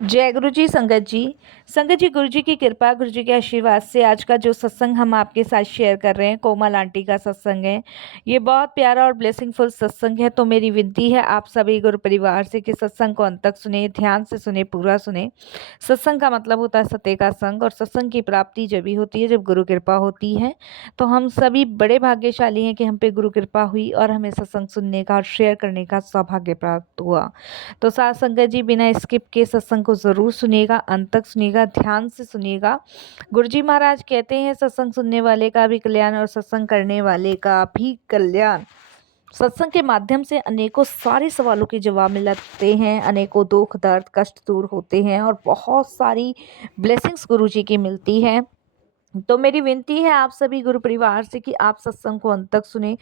जय गुरु जी संगत जी। संगत जी, गुरु जी की कृपा, गुरु जी के आशीर्वाद से आज का जो सत्संग हम आपके साथ शेयर कर रहे हैं, कोमल आंटी का सत्संग है। ये बहुत प्यारा और ब्लेसिंगफुल सत्संग है। तो मेरी विनती है आप सभी गुरु परिवार से कि सत्संग को अंत तक सुने, ध्यान से सुने, पूरा सुने। सत्संग का मतलब होता है सत्य का संग, और सत्संग की प्राप्ति जब ही होती है जब गुरु कृपा होती है। तो हम सभी बड़े भाग्यशाली हैं कि हम पे गुरु कृपा हुई और हमें सत्संग सुनने का और शेयर करने का सौभाग्य प्राप्त हुआ। तो साथ संगत जी, बिना स्किप के सत्संग को जरूर सुनिएगा, अंत तक सुनिएगा, ध्यान से सुनिएगा। गुरुजी महाराज कहते हैं सत्संग सुनने वाले का भी कल्याण और सत्संग करने वाले का भी कल्याण। सत्संग के माध्यम से अनेकों सारे सवालों के जवाब मिलते हैं, अनेकों दुख दर्द कष्ट दूर होते हैं और बहुत सारी ब्लेसिंग्स गुरुजी की मिलती है। तो मेरी विनती है आप सभी गुरु परिवार से कि आप सत्संग को अंत तक सुने,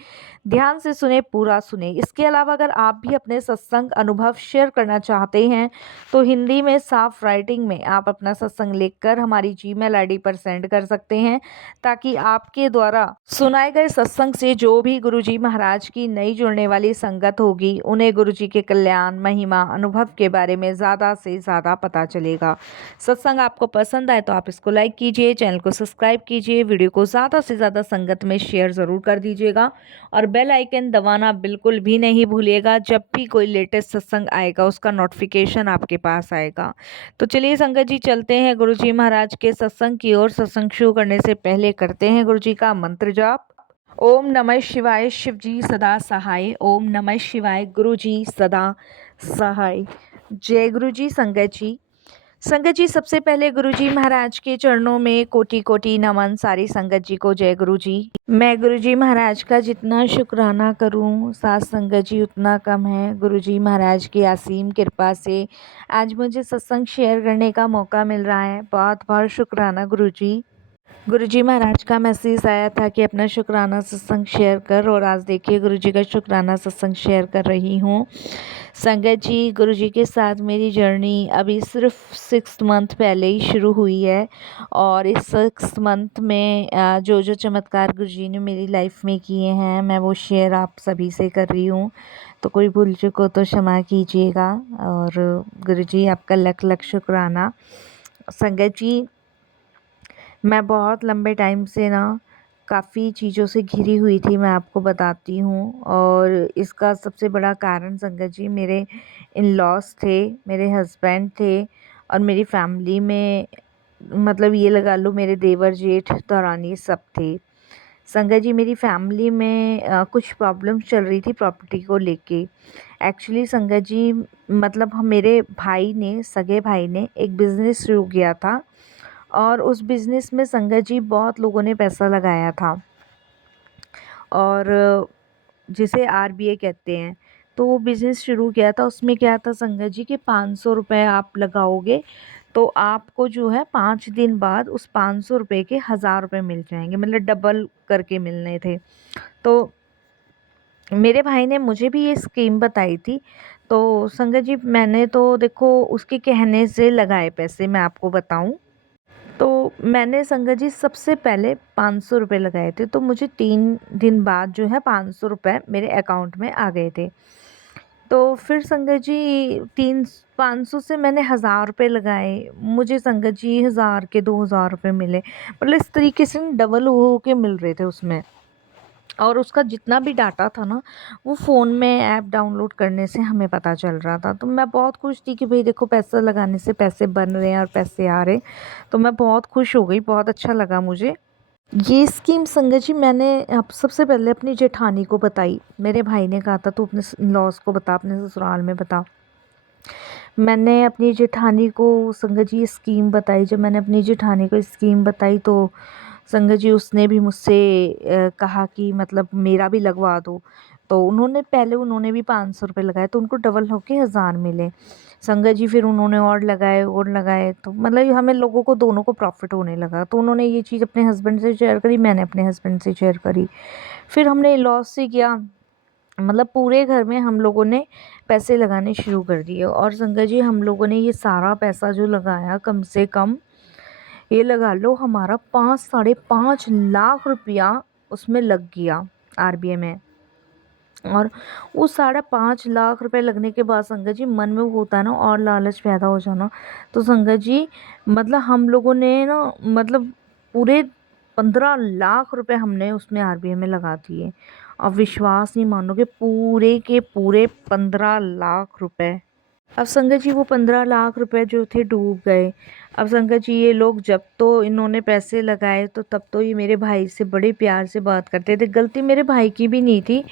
ध्यान से सुने, पूरा सुने। इसके अलावा अगर आप भी अपने सत्संग अनुभव शेयर करना चाहते हैं तो हिंदी में साफ राइटिंग में आप अपना सत्संग लिखकर हमारी जीमेल आईडी पर सेंड कर सकते हैं, ताकि आपके द्वारा सुनाए गए सत्संग से जो भी गुरुजी महाराज की नई जुड़ने वाली संगत होगी उन्हें गुरुजी के कल्याण, महिमा, अनुभव के बारे में ज़्यादा से ज़्यादा पता चलेगा। सत्संग आपको पसंद आए तो आप इसको लाइक कीजिए, चैनल को सब्सक्राइब कीजिए, वीडियो को ज़्यादा से ज़्यादा संगत में शेयर ज़रूर कर दीजिएगा और बेल आइकन दबाना बिल्कुल भी नहीं भूलिएगा। जब भी कोई लेटेस्ट सत्संग आएगा उसका नोटिफिकेशन आपके पास आएगा। तो चलिए संगत जी, चलते हैं गुरुजी महाराज के सत्संग की ओर। सत्संग शुरू करने से पहले करते हैं गुरुजी का मंत्र जाप। ओम नमः शिवाय, शिव जी सदा सहाय। ओम नमः शिवाय, गुरु जी सदा सहाय। जय गुरु जी संगत जी। संगत जी, सबसे पहले गुरुजी महाराज के चरणों में कोटि कोटि नमन। सारी संगत जी को जय गुरु जी। मैं गुरुजी महाराज का जितना शुक्राना करूं साथ संगत जी उतना कम है। गुरुजी महाराज की असीम कृपा से आज मुझे सत्संग शेयर करने का मौका मिल रहा है। बहुत बहुत शुक्राना गुरुजी। गुरुजी महाराज का मैसेज आया था कि अपना शुक्राना सत्संग शेयर कर, और आज देखिए गुरुजी का शुक्राना सत्संग शेयर कर रही हूँ। संगत जी, गुरुजी के साथ मेरी जर्नी अभी सिर्फ 6 मंथ पहले ही शुरू हुई है, और इस 6 मंथ में जो जो चमत्कार गुरुजी ने मेरी लाइफ में किए हैं मैं वो शेयर आप सभी से कर रही हूँ। तो कोई भूल चूक हो तो क्षमा कीजिएगा। और गुरुजी आपका लख लख शुक्राना। संगत जी, मैं बहुत लंबे टाइम से ना काफ़ी चीज़ों से घिरी हुई थी, मैं आपको बताती हूँ। और इसका सबसे बड़ा कारण संगत जी मेरे इन लॉस थे, मेरे हस्बैंड थे, और मेरी फैमिली में मतलब ये लगा लो मेरे देवर जेठ दौरानी सब थे। संगत जी, मेरी फैमिली में कुछ प्रॉब्लम्स चल रही थी प्रॉपर्टी को लेके। एक्चुअली संगत जी, मतलब मेरे भाई ने, सगे भाई ने एक बिज़नेस शुरू किया था, और उस बिज़नेस में संगत जी बहुत लोगों ने पैसा लगाया था, और जिसे आरबीए कहते हैं। तो वो बिज़नेस शुरू किया था, उसमें क्या था संगत जी कि 500 रुपये आप लगाओगे तो आपको जो है 5 दिन बाद उस 500 रुपये के 1000 रुपये मिल जाएंगे, मतलब डबल करके मिलने थे। तो मेरे भाई ने मुझे भी ये स्कीम बताई थी। तो संगत जी, मैंने तो देखो उसके कहने से लगाए पैसे, मैं आपको बताऊं तो मैंने संगत जी सबसे पहले 500 रुपये लगाए थे। तो मुझे 3 दिन बाद जो है 500 रुपये मेरे अकाउंट में आ गए थे। तो फिर संगत जी 500 से मैंने 1000 रुपये लगाए, मुझे संगत जी 1000 के 2000 रुपये मिले। मतलब इस तरीके से डबल हो के मिल रहे थे उसमें। और उसका जितना भी डाटा था ना वो फ़ोन में ऐप डाउनलोड करने से हमें पता चल रहा था। तो मैं बहुत खुश थी कि भाई देखो पैसा लगाने से पैसे बन रहे हैं और पैसे आ रहे हैं। तो मैं बहुत खुश हो गई, बहुत अच्छा लगा मुझे। ये स्कीम संगत जी मैंने अब सबसे पहले अपनी जेठानी को बताई। मेरे भाई ने कहा था तू अपने लॉस को बता, अपने ससुराल में बता। मैंने अपनी जेठानी को संगत जी ये स्कीम बताई। जब मैंने अपनी जेठानी को स्कीम बताई तो संगत जी उसने भी मुझसे कहा कि मतलब मेरा भी लगवा दो। तो उन्होंने भी 500 रुपये लगाए, तो उनको डबल होके 1000 मिले। संगत जी फिर उन्होंने और लगाए, तो मतलब हमें लोगों को दोनों को प्रॉफिट होने लगा। तो उन्होंने ये चीज़ अपने हस्बैंड से शेयर करी, मैंने अपने हस्बैंड से शेयर करी। फिर हमने लॉस से किया, मतलब पूरे घर में हम लोगों ने पैसे लगाने शुरू कर दिए। और संगत जी हम लोगों ने ये सारा पैसा जो लगाया, कम से कम ये लगा लो हमारा 5 साढ़े 5 लाख रुपया उसमें लग गया आरबीए में। और वो 5.5 लाख रुपए लगने के बाद संगत जी मन में वो होता है ना और लालच पैदा हो जाना। तो संगत जी मतलब हम लोगों ने ना मतलब पूरे 15 लाख रुपए हमने उसमें आरबीआई में लगा दिए। अब विश्वास नहीं मानोगे, पूरे के पूरे 15 लाख रुपए। अब संगत जी वो 15 लाख रुपए जो थे डूब गए। अब संगत जी ये लोग जब तो इन्होंने पैसे लगाए तो तब तो ये मेरे भाई से बड़े प्यार से बात करते थे। गलती मेरे भाई की भी नहीं थी।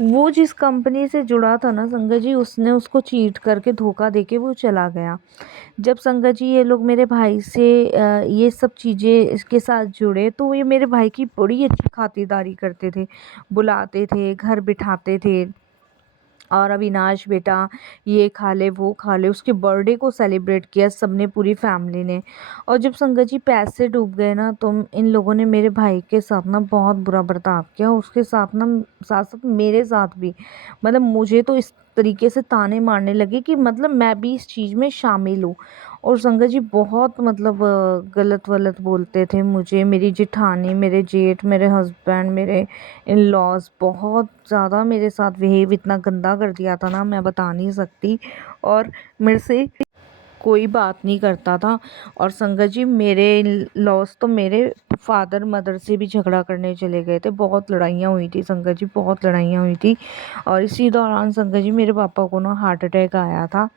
वो जिस कंपनी से जुड़ा था ना संगत जी, उसने उसको चीट करके धोखा देके वो चला गया। जब संगत जी ये लोग मेरे भाई से ये सब चीज़ें इसके साथ जुड़े तो ये मेरे भाई की बड़ी अच्छी खातिरदारी करते थे, बुलाते थे, घर बिठाते थे। और अविनाश बेटा ये खा ले वो खा ले, उसके बर्थडे को सेलिब्रेट किया सबने, पूरी फैमिली ने। और जब संगत जी पैसे डूब गए ना तो इन लोगों ने मेरे भाई के साथ ना बहुत बुरा बर्ताव किया, उसके साथ ना साथ साथ मेरे साथ भी। मतलब मुझे तो इस तरीके से ताने मारने लगे कि मतलब मैं भी इस चीज़ में शामिल हूँ। और संगत जी बहुत मतलब गलत वलत बोलते थे मुझे, मेरी जेठानी, मेरे जेठ, मेरे हस्बैंड, मेरे इन लॉज बहुत ज़्यादा मेरे साथ बिहेव इतना गंदा कर दिया था ना, मैं बता नहीं सकती। और मेरे से कोई बात नहीं करता था। और संगत जी मेरे लॉज तो मेरे फादर मदर से भी झगड़ा करने चले गए थे, बहुत लड़ाइयाँ हुई थी संगत जी, बहुत लड़ाइयाँ हुई थी। और इसी दौरान संगत जी मेरे पापा को ना हार्ट अटैक आया था।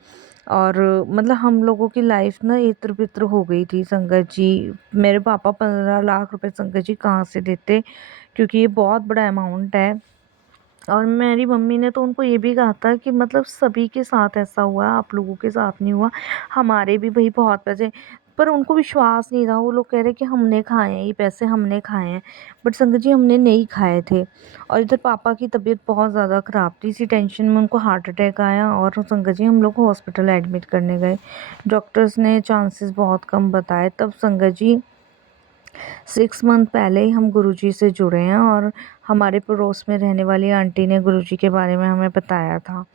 और मतलब हम लोगों की लाइफ ना इत्र बित्र हो गई थी संगत जी। मेरे पापा 15 लाख रुपए संगत जी कहाँ से देते, क्योंकि ये बहुत बड़ा अमाउंट है। और मेरी मम्मी ने तो उनको ये भी कहा था कि मतलब सभी के साथ ऐसा हुआ, आप लोगों के साथ नहीं हुआ, हमारे भी भाई बहुत पैसे। पर उनको विश्वास नहीं था, वो लोग कह रहे कि हमने खाए हैं ये पैसे, हमने खाए हैं। बट संगत जी हमने नहीं खाए थे। और इधर पापा की तबीयत बहुत ज़्यादा ख़राब थी, इसी टेंशन में उनको हार्ट अटैक आया और संगत जी हम लोग हॉस्पिटल एडमिट करने गए। डॉक्टर्स ने चांसेस बहुत कम बताए। तब संगत जी 6 मंथ पहले ही हम गुरुजी से जुड़े हैं। और हमारे पड़ोस में रहने वाली आंटी ने गुरुजी के बारे में हमें बताया था।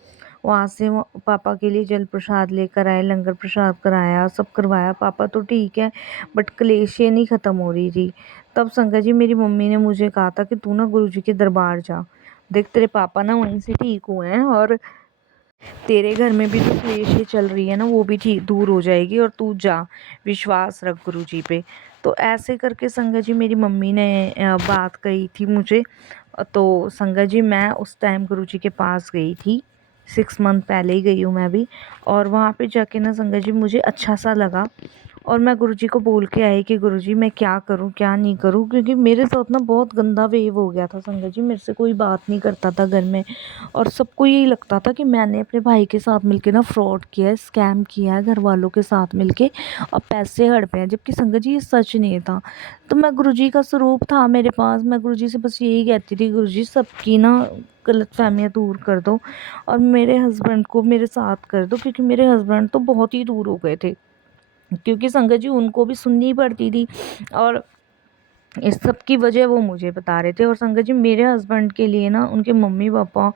वहाँ से वो पापा के लिए जल प्रसाद लेकर आए, लंगर प्रसाद कराया, सब करवाया। पापा तो ठीक है बट क्लेशे नहीं ख़त्म हो रही थी। तब संगत जी मेरी मम्मी ने मुझे कहा था कि तू ना गुरुजी के दरबार जा, देख तेरे पापा ना वहीं से ठीक हुए हैं और तेरे घर में भी जो क्लेशें चल रही है ना वो भी ठीक दूर हो जाएगी, और तू जा, विश्वास रख गुरु जी पे। तो ऐसे करके संगत जी मेरी मम्मी ने बात कही थी मुझे। तो संगत जी मैं उस टाइम गुरु जी के पास गई थी, 6 मंथ पहले ही गई हूँ मैं भी। और वहाँ पे जाके ना संगत जी मुझे अच्छा सा लगा। और मैं गुरुजी को बोल के आई कि गुरुजी मैं क्या करूँ क्या नहीं करूँ, क्योंकि मेरे साथ ना बहुत गंदा वेव हो गया था संगत जी, मेरे से कोई बात नहीं करता था घर में। और सबको यही लगता था कि मैंने अपने भाई के साथ मिलके ना फ्रॉड किया है, स्कैम किया है घर वालों के साथ मिलके, और पैसे हड़पे हैं, जबकि संगत जी ये सच नहीं था। तो मैं गुरुजी का स्वरूप था मेरे पास, मैं गुरुजी से बस यही कहती थी, गुरुजी सबकी ना गलत फहमियाँ दूर कर दो और मेरे हस्बैंड को मेरे साथ कर दो, क्योंकि मेरे हस्बैंड तो बहुत ही दूर हो गए थे, क्योंकि संगत जी उनको भी सुननी पड़ती थी। और इस सब की वजह वो मुझे बता रहे थे। और संगत जी मेरे हस्बैंड के लिए ना उनके मम्मी पापा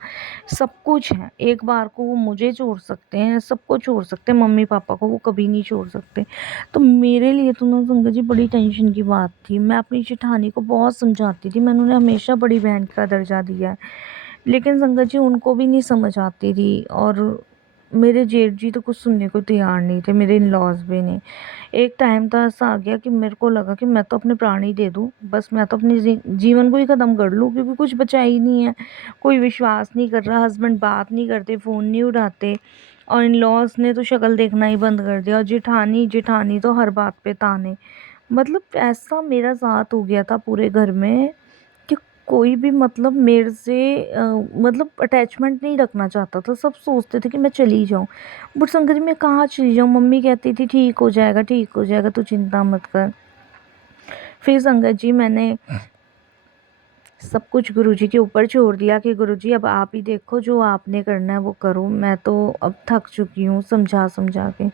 सब कुछ है, एक बार को वो मुझे छोड़ सकते हैं, सबको छोड़ सकते हैं, मम्मी पापा को वो कभी नहीं छोड़ सकते। तो मेरे लिए तो ना संगत जी बड़ी टेंशन की बात थी। मैं अपनी जेठानी को बहुत समझाती थी, मैंने उन्हें हमेशा बड़ी बहन का दर्जा दिया है, लेकिन संगत जी उनको भी नहीं समझ आती थी। और मेरे जेठ जी तो कुछ सुनने को तैयार नहीं थे, मेरे इन लॉज भी नहीं। एक टाइम था ऐसा आ गया कि मेरे को लगा कि मैं तो अपने प्राण ही दे दूँ, बस मैं तो अपने जीवन को ही ख़त्म कर लूँ, क्योंकि कुछ बचा ही नहीं है। कोई विश्वास नहीं कर रहा, हस्बैंड बात नहीं करते, फ़ोन नहीं उठाते, और इन लॉज ने तो शक्ल देखना ही बंद कर दिया, और जेठानी जेठानी तो हर बात पे ताने। मतलब ऐसा मेरा साथ हो गया था पूरे घर में कि कोई भी मतलब मेरे से मतलब अटैचमेंट नहीं रखना चाहता था, सब सोचते थे कि मैं चली जाऊँ। बट संगत जी मैं कहाँ चली जाऊँ, मम्मी कहती थी ठीक हो जाएगा ठीक हो जाएगा, तू चिंता मत कर। फिर संगत जी मैंने सब कुछ गुरुजी के ऊपर छोड़ दिया कि गुरुजी अब आप ही देखो, जो आपने करना है वो करो, मैं तो अब थक चुकी हूँ समझा समझा के।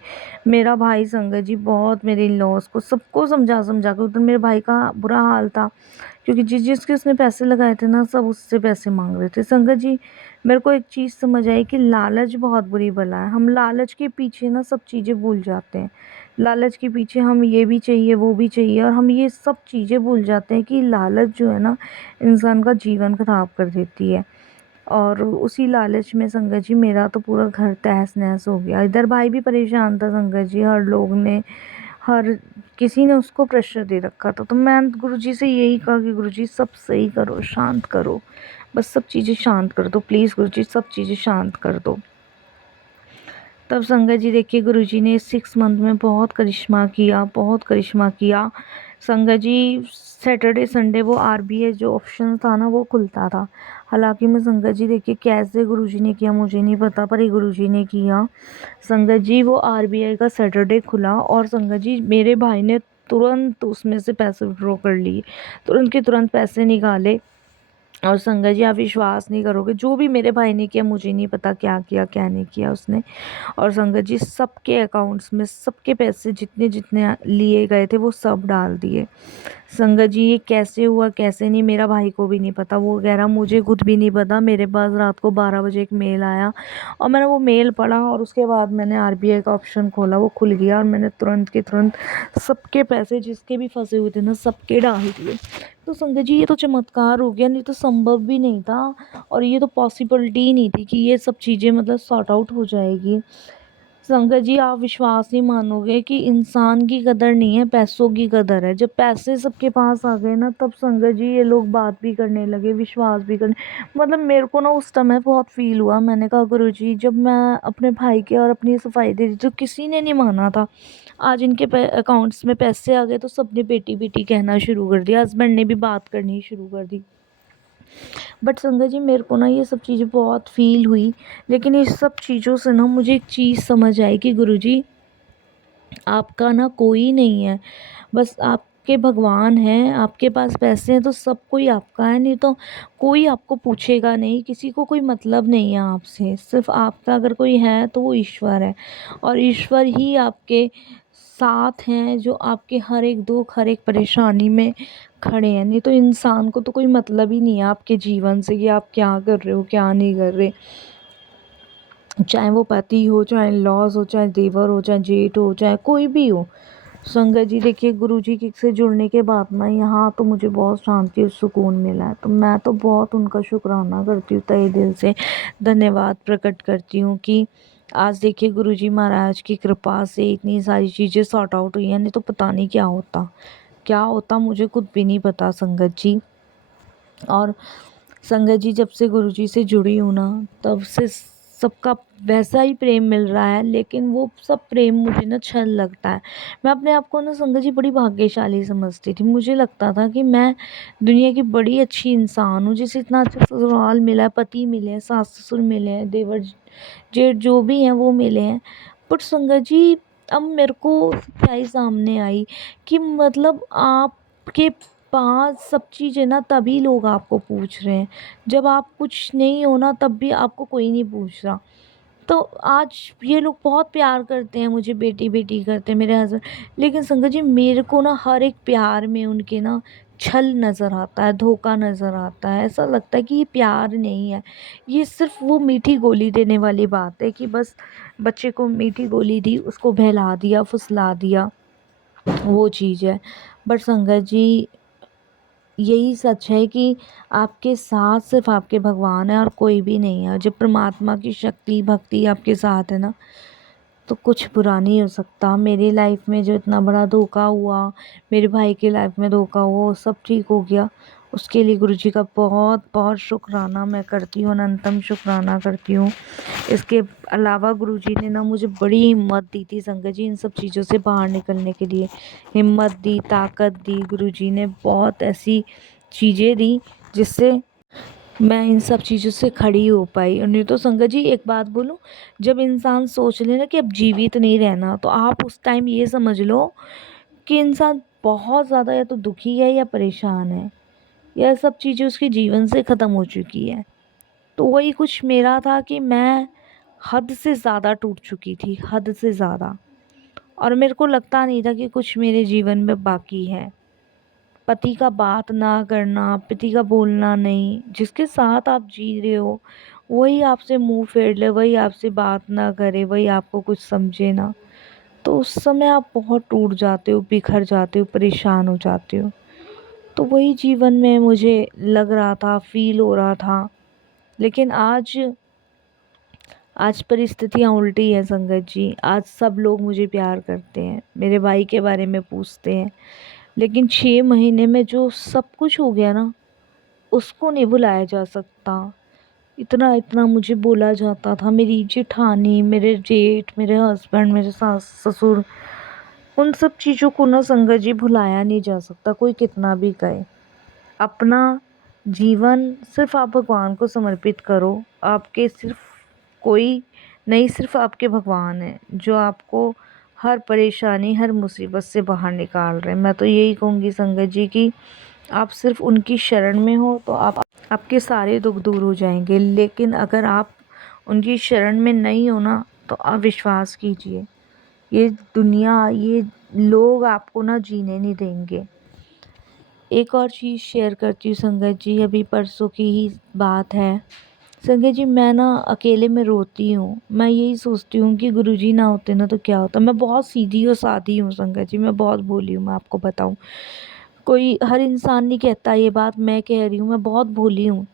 मेरा भाई संगत जी बहुत मेरे इन लॉज को सबको समझा समझा के, उधर मेरे भाई का बुरा हाल था, क्योंकि जिस जिसके उसने पैसे लगाए थे ना सब उससे पैसे मांग रहे थे। संगत जी मेरे को एक चीज़ समझ आई कि लालच बहुत बुरी बला है, हम लालच के पीछे ना सब चीज़ें भूल जाते हैं। लालच के पीछे हम ये भी चाहिए वो भी चाहिए, और हम ये सब चीज़ें भूल जाते हैं कि लालच जो है ना इंसान का जीवन ख़राब कर देती है। और उसी लालच में संगत जी मेरा तो पूरा घर तहस नहस हो गया। इधर भाई भी परेशान था संगत जी, हर लोग ने, हर किसी ने उसको प्रेशर दे रखा था। तो मैं गुरुजी से यही कहा कि गुरुजी सब सही करो, शांत करो, बस सब चीज़ें शांत कर दो प्लीज़ गुरुजी, सब चीज़ें शांत कर दो। तब संगत जी देखिए गुरुजी ने 6 मंथ में बहुत करिश्मा किया, बहुत करिश्मा किया। संगत जी सैटरडे संडे वो आरबीआई जो ऑप्शन था ना वो खुलता था। हालांकि मैं संगत जी देखिए कैसे गुरुजी ने किया मुझे नहीं पता, पर ये गुरुजी ने किया। संगत जी वो आरबीआई का सैटरडे खुला और संगत जी मेरे भाई ने तुरंत उसमें से पैसे विड्रॉ कर लिए, तुरंत के तुरंत पैसे निकाले। और संगत जी आप विश्वास नहीं करोगे, जो भी मेरे भाई ने किया मुझे नहीं पता क्या किया क्या नहीं किया उसने। और संगत जी सबके अकाउंट्स में सबके पैसे जितने जितने लिए गए थे वो सब डाल दिए। संगत जी ये कैसे हुआ कैसे नहीं मेरा भाई को भी नहीं पता, वो कह रहा मुझे खुद भी नहीं पता। मेरे पास रात को 12 बजे एक मेल आया और मैंने वो मेल पढ़ा और उसके बाद मैंने आरबीआई का ऑप्शन खोला, वो खुल गया और मैंने तुरंत के तुरंत सबके पैसे जिसके भी फंसे हुए थे ना सबके डाल दिए। तो संगत जी ये तो चमत्कार हो गया, नहीं तो संभव भी नहीं था और ये तो पॉसिबिलिटी ही नहीं थी कि ये सब चीज़ें मतलब सॉर्ट आउट हो जाएगी। संगत जी आप विश्वास नहीं मानोगे कि इंसान की कदर नहीं है, पैसों की कदर है। जब पैसे सबके पास आ गए ना तब संगत जी ये लोग बात भी करने लगे, विश्वास भी करने, मतलब मेरे को ना उस समय बहुत फील हुआ। मैंने कहा गुरुजी जब मैं अपने भाई के और अपनी सफाई दे दी तो किसी ने नहीं माना था, आज इनके अकाउंट्स में पैसे आ गए तो सबने बेटी बेटी कहना शुरू कर दिया, हस्बैंड ने भी बात करनी शुरू कर दी। बट संगत जी मेरे को ना ये सब चीज़ें बहुत फील हुई, लेकिन इस सब चीज़ों से ना मुझे एक चीज़ समझ आई कि गुरुजी आपका ना कोई नहीं है, बस आपके भगवान हैं। आपके पास पैसे हैं तो सब कोई आपका है, नहीं तो कोई आपको पूछेगा नहीं, किसी को कोई मतलब नहीं है आपसे। सिर्फ आपका अगर कोई है तो वो ईश्वर है और ईश्वर ही आपके साथ हैं, जो आपके हर एक दुख हर एक परेशानी में खड़े हैं। नहीं तो इंसान को तो कोई मतलब ही नहीं है आपके जीवन से कि आप क्या कर रहे हो क्या नहीं कर रहे, चाहे वो पति हो, चाहे लॉज हो, चाहे देवर हो, चाहे जेठ हो, चाहे कोई भी हो। संगत जी देखिए गुरुजी की से जुड़ने के बाद ना यहाँ तो मुझे बहुत शांति और सुकून मिला है, तो मैं तो बहुत उनका शुक्राना करती हूँ, तहे दिल से धन्यवाद प्रकट करती हूँ कि आज देखिए गुरुजी महाराज की कृपा से इतनी सारी चीज़ें सॉर्ट आउट हुई हैं, नहीं तो पता नहीं क्या होता क्या होता, मुझे खुद भी नहीं पता संगत जी। और संगत जी जब से गुरुजी से जुड़ी हूँ ना तब से सबका वैसा ही प्रेम मिल रहा है, लेकिन वो सब प्रेम मुझे ना छल लगता है। मैं अपने आप को ना संगत जी बड़ी भाग्यशाली समझती थी, मुझे लगता था कि मैं दुनिया की बड़ी अच्छी इंसान हूँ जिसे इतना अच्छा ससुराल मिला है, पति मिले हैं, सास ससुर मिले हैं, देवर जेठ जो भी हैं वो मिले हैं। बट संगत जी अब मेरे को सच्चाई सामने आई कि मतलब आपके पास सब चीज़ें ना तभी लोग आपको पूछ रहे हैं, जब आप कुछ नहीं हो ना तब भी आपको कोई नहीं पूछ रहा। तो आज ये लोग बहुत प्यार करते हैं मुझे, बेटी बेटी करते हैं मेरे हस्बैंड, लेकिन संगत जी मेरे को ना हर एक प्यार में उनके ना छल नज़र आता है, धोखा नज़र आता है। ऐसा लगता है कि ये प्यार नहीं है, ये सिर्फ वो मीठी गोली देने वाली बात है कि बस बच्चे को मीठी गोली दी, उसको बहला दिया, फुसला दिया, वो चीज़ है। बट संगत जी यही सच है कि आपके साथ सिर्फ आपके भगवान है और कोई भी नहीं है। जब परमात्मा की शक्ति भक्ति आपके साथ है ना तो कुछ बुरा नहीं हो सकता। मेरी लाइफ में जो इतना बड़ा धोखा हुआ, मेरे भाई की लाइफ में धोखा हुआ, वो सब ठीक हो गया। उसके लिए गुरुजी का बहुत बहुत शुक्राना मैं करती हूँ, अनंतम शुक्राना करती हूँ। इसके अलावा गुरुजी ने ना मुझे बड़ी हिम्मत दी थी संगत जी इन सब चीज़ों से बाहर निकलने के लिए, हिम्मत दी, ताकत दी। गुरुजी ने बहुत ऐसी चीज़ें दी जिससे मैं इन सब चीज़ों से खड़ी हो पाई। और नहीं तो संगत जी एक बात बोलूं, जब इंसान सोच ले ना कि अब जीवित नहीं रहना तो आप उस टाइम ये समझ लो कि इंसान बहुत ज़्यादा या तो दुखी है या परेशान है, यह सब चीज़ें उसके जीवन से ख़त्म हो चुकी है। तो वही कुछ मेरा था कि मैं हद से ज़्यादा टूट चुकी थी, हद से ज़्यादा, और मेरे को लगता नहीं था कि कुछ मेरे जीवन में बाकी है। पति का बात ना करना, पति का बोलना नहीं, जिसके साथ आप जी रहे हो वही आपसे मुंह फेर ले, वही आपसे बात ना करे, वही आपको कुछ समझे ना, तो उस समय आप बहुत टूट जाते हो, बिखर जाते हो, परेशान हो जाते हो। तो वही जीवन में मुझे लग रहा था, फील हो रहा था, लेकिन आज परिस्थितियाँ उल्टी हैं संगत जी। आज सब लोग मुझे प्यार करते हैं, मेरे भाई के बारे में पूछते हैं, लेकिन 6 महीने में जो सब कुछ हो गया ना, उसको नहीं भुलाया जा सकता। इतना इतना मुझे बोला जाता था, मेरी जेठानी, मेरे जेठ, मेरे हस्बैंड, मेरे सास ससुर, उन सब चीज़ों को ना संगत जी भुलाया नहीं जा सकता, कोई कितना भी कहे। अपना जीवन सिर्फ आप भगवान को समर्पित करो। आपके सिर्फ कोई नहीं, सिर्फ आपके भगवान हैं जो आपको हर परेशानी, हर मुसीबत से बाहर निकाल रहे हैं। मैं तो यही कहूँगी संगत जी कि आप सिर्फ उनकी शरण में हो तो आपके सारे दुख दूर हो जाएंगे। लेकिन अगर आप उनकी शरण में नहीं हो ना, तो आप विश्वास कीजिए, ये दुनिया, ये लोग आपको ना जीने नहीं देंगे। एक और चीज़ शेयर करती हूँ संगत जी, अभी परसों की ही बात है। संगत जी, मैं ना अकेले में रोती हूँ। मैं यही सोचती हूँ कि गुरुजी ना होते ना तो क्या होता। मैं बहुत सीधी और सादी हूँ संगत जी, मैं बहुत भोली हूँ, मैं आपको बताऊँ। कोई हर इंसान नहीं कहता ये बात, मैं कह रही हूँ, मैं बहुत भोली हूँ।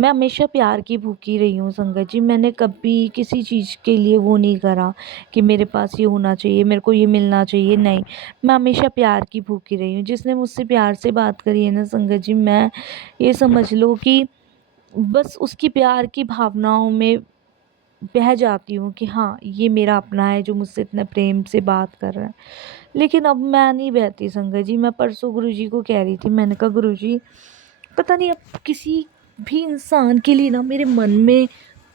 मैं हमेशा प्यार की भूखी रही हूँ संगत जी। मैंने कभी किसी चीज़ के लिए वो नहीं करा कि मेरे पास ये होना चाहिए, मेरे को ये मिलना चाहिए, नहीं। मैं हमेशा प्यार की भूखी रही हूँ। जिसने मुझसे प्यार से बात करी है ना संगत जी, मैं ये समझ लो कि बस उसकी प्यार की भावनाओं में बह जाती हूँ कि हाँ, ये मेरा अपना है जो मुझसे इतना प्रेम से बात कर रहा है। लेकिन अब मैं नहीं बहती संगत जी। मैं परसों गुरुजी को कह रही थी, मैंने कहा गुरुजी, पता नहीं अब किसी भी इंसान के लिए ना मेरे मन में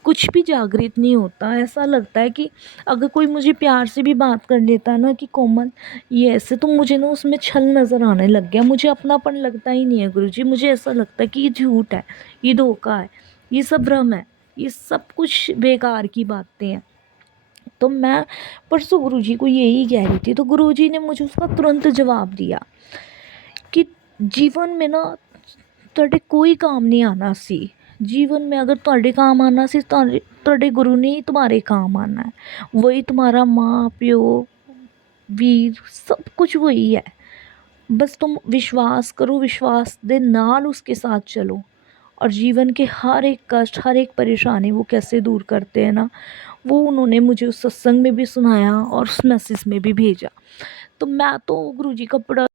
कुछ भी जागृत नहीं होता। ऐसा लगता है कि अगर कोई मुझे प्यार से भी बात कर लेता है ना कि कोमल ये ऐसे, तो मुझे ना उसमें छल नज़र आने लग गया। मुझे अपनापन लगता ही नहीं है गुरुजी। मुझे ऐसा लगता है कि ये झूठ है, ये धोखा है, ये सब भ्रम है, ये सब कुछ बेकार की बातें हैं। तो मैं परसों गुरुजी को यही कह रही थी, तो गुरुजी ने मुझे उसका तुरंत जवाब दिया कि जीवन में ना ਤੁਹਾਡੇ कोई काम नहीं आना सी। जीवन में अगर ਤੁਹਾਡੇ काम आना सी, ਤੁਹਾਡੇ गुरु ने ही तुम्हारे काम आना है। वही तुम्हारा माँ प्यो वीर, सब कुछ वही है। बस तुम विश्वास करो, विश्वास दे नाल उसके साथ चलो, और जीवन के हर एक कष्ट, हर एक परेशानी वो कैसे दूर करते हैं ना, वो उन्होंने मुझे उस सत्संग में भी सुनाया और उस मैसेज में भी भेजा। तो मैं तो गुरुजी का बड़ा